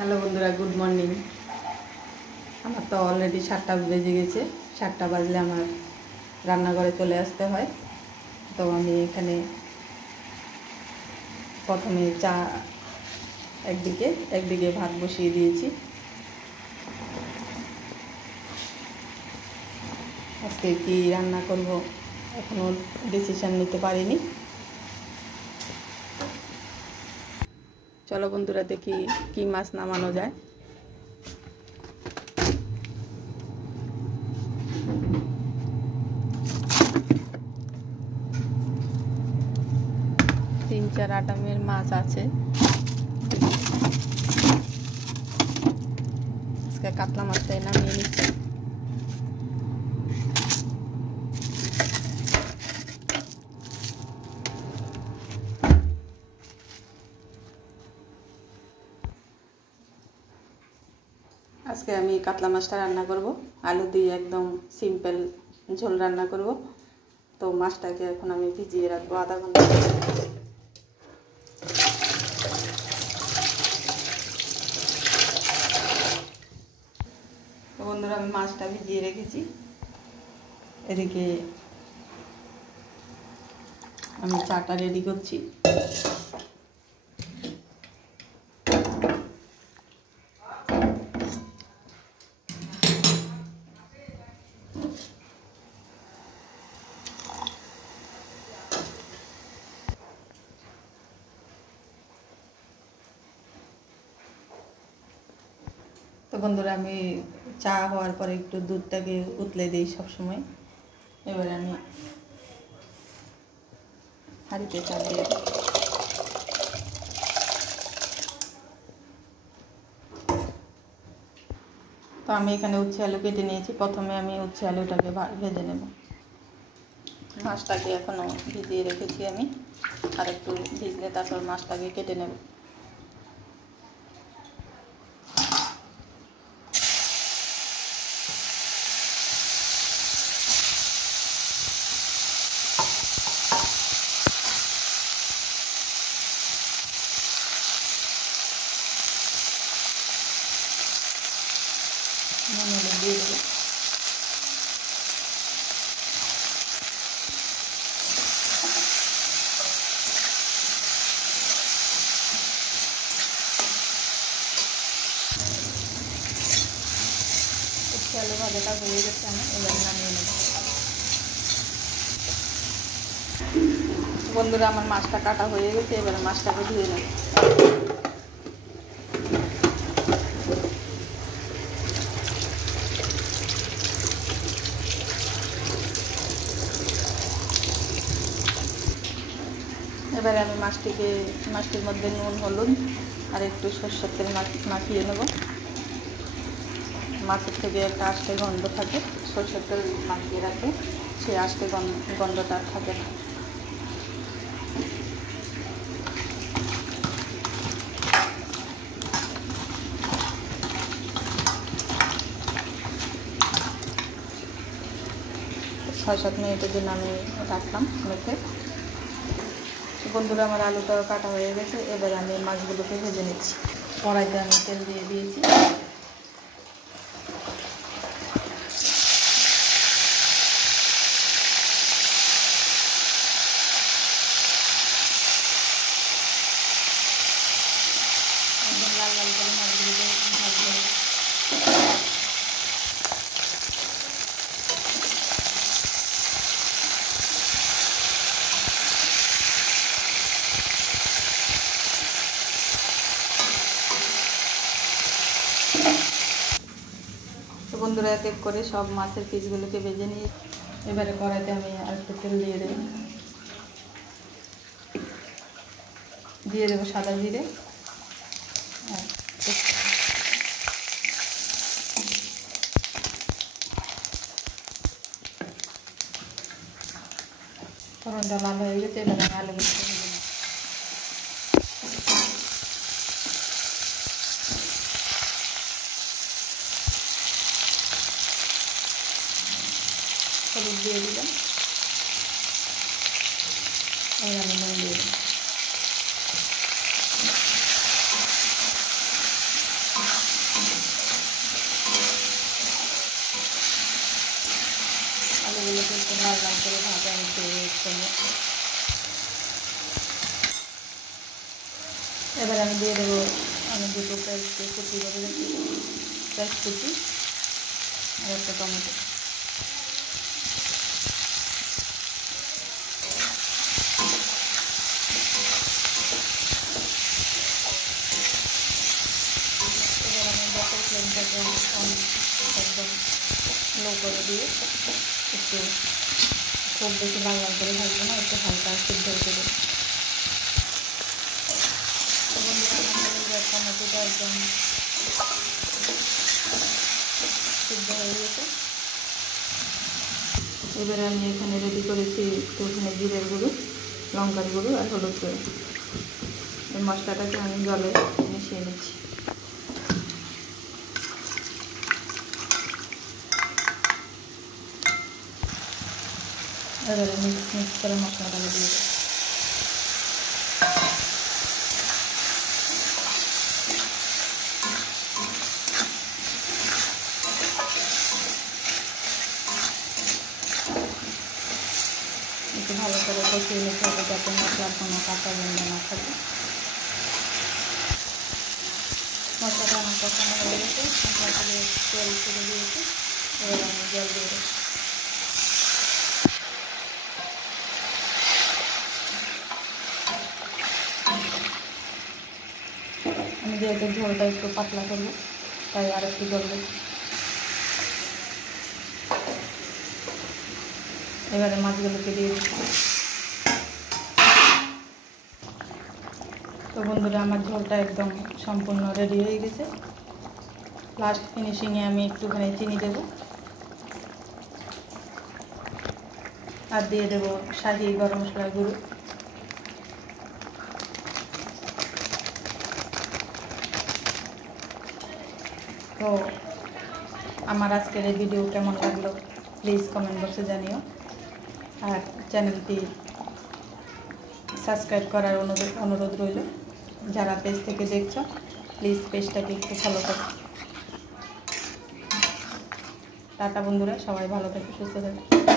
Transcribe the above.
Hello বন্ধুরা, good morning. আমার তো অলরেডি 7টা বেজে গেছে। 7টা বাজলে আমার রান্নাঘরে চলে আসতে হয়। তো আমি এখানে প্রথমে চা একদিকে ভাত বসিয়ে দিয়েছি। আজকে কি রান্না করব এখনও ডিসিশন নিতে পারিনি। চলো বন্ধুরা, দেখি কি মাছ নামানো যায়। তিন চার আইটেমের মাছ আছে। আজকে কাতলা মাছটাই নামিয়ে নিচ্ছি। আজকে আমি কাতলা মাছটা রান্না করব, আলু দিয়ে একদম সিম্পল ঝোল রান্না করব। তো মাছটাকে এখন আমি ভিজিয়ে রাখবো আধা ঘন্টা। তো বন্ধুরা, আমি মাছটা ভিজিয়ে রেখেছি। এদিকে আমি চাটা রেডি করছি। তো বন্ধুরা, আমি চা হওয়ার পরে একটু দুধটাকে উতলে দিই সবসময়। এবারে আমি হাঁড়িতে চা দিয়ে দিই। তো আমি এখানে উচ্ছে আলু কেটে নিয়েছি। প্রথমে আমি উচ্ছে আলুটাকে ভেজে নেব। মাছটাকে এখনও ভিজিয়ে রেখেছি আমি, আর একটু ভিজলে তারপর মাছটাকে কেটে নেব। নুন হলুদ দিয়ে দেবো। উচ্ছে আলু ভাজাটা হয়ে গেছে, আমি এবার নামিয়ে নেব। বন্ধুরা, আমার মাছটা কাটা হয়ে গেছে। এবারে মাছটাকে ধুয়ে নেব। এবারে আমি মাছটির মধ্যে নুন হলুদ আর একটু সরষের তেল মাখিয়ে নেব। মাছের থেকে একটা আষ্টে গন্ধ থাকে, সরষের তেল মাখিয়ে রাখলে সেই আষ্টে গন্ধটা থাকে না। ছয় সাত মিনিটের জন্য আমি রাখলাম মেখে। বন্ধুরা, আমার আলুটাও কাটা হয়ে গেছে। এবার আমি মাছগুলোকে ভেজে নিচ্ছি। কড়াইতে আমি তেল দিয়ে দিয়েছি। একদম লাল লাল করে মাছগুলোকে ভাজতে হবে। তো বন্ধুরা, এক এক করে সব মাছের পিসগুলোকে ভেজে নিয়ে এবারে কড়াইতে আমি আর একটু তেল দিয়ে দেবো সাদা জিরে। ফোড়নটা লাল হয়ে গেছে। এবারে আমি আলুগুলো ভেজে নেব। হলুদ দিয়ে দিলাম। এবার আমি নুন দিয়ে দিলাম। লাল লাল করে ভাজা হচ্ছে করবো। এবার আমি দিয়ে দেবো আমি দুটো পেঁয়াজ কুচি করে রেখেছি, পেঁয়াজ কুচি আর একটা টমেটো। এবার আমি গ্যাসের ফ্লেমটাকে একদম লো করে দিয়ে একটু খুব বেশি লাল লাল করে ভাজবো না, একটু হালকা সিদ্ধ হতে দেবো। টমেটোটা একদম সিদ্ধ হয়ে গেছে। এবারে আমি এখানে রেডি করেছি একটুখানি জিরের গুঁড়ো, লঙ্কার গুঁড়ো আর হলুদ গুঁড়ো। এই মশলাটাকে আমি জলে মিশিয়ে নিচ্ছি। এবারে মিক্স করে মশলাটাকে দিয়ে দেবো। একটু ভালো করে কষিয়ে নিতে হবে যাতে মশলার কোনো কাঁচা গন্ধ না থাকে। মশলাটা আমার কষানো হয়ে গেছে, মশলা থেকে তেল ছেড়ে দিয়েছি। এবার আমি জল দিয়ে দেবো। আমি যেহেতু ঝোলটা একটু পাতলা করবো তাই আর একটু জল দেবো। এবারে মাছগুলোকে দিয়ে দিচ্ছি। তো বন্ধুরা আমার ঝোলটা একদম সম্পূর্ণ রেডি হয়ে গেছে। লাস্ট ফিনিশিংয়ে আমি একটুখানি চিনি দেব আর দিয়ে দেব শাহি গরম মশলার গুঁড়ো। তো আমার আজকের এই ভিডিও কেমন লাগলো প্লিজ কমেন্ট বক্সে জানিও, আর চ্যানেলটি সাবস্ক্রাইব করার অনুরোধ রইল। যারা পেজ থেকে দেখছো প্লিজ পেজটাকে একটু ফলো করো। টাটা বন্ধুরা, সবাই ভালো থাকো, সুস্থ থাকো।